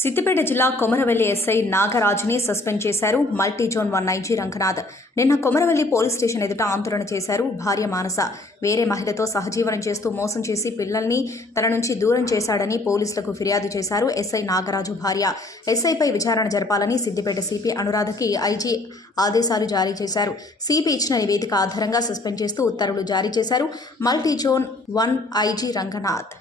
సిద్దిపేట జిల్లా Komaravelli SI నాగరాజుని suspend చేశారు. Multi zone 1 IG Ranganath నిన్న కొమరవెల్లి పోలీస్ స్టేషన్ ఎదుట ఆందోళన చేశారు. భార్య మానస వేరే మహిళతో సహజీవనం చేస్తూ మోసం చేసి పిల్లల్ని తన నుంచి దూరం చేశాడని పోలీసులకు ఫిర్యాదు చేశారు. ఎస్ఐ నాగరాజు భార్య ఎస్ఐపై విచారణ జరపాలని సిద్దిపేట సిపి అనురాధకి ఐజీ ఆదేశాలు జారీ చేశారు. సిపి ఇచ్చిన నివేదిక ఆధారంగా సస్పెండ్ చేస్తూ ఉత్తర్వులు జారీ చేశారు. Multi zone 1 IG Ranganath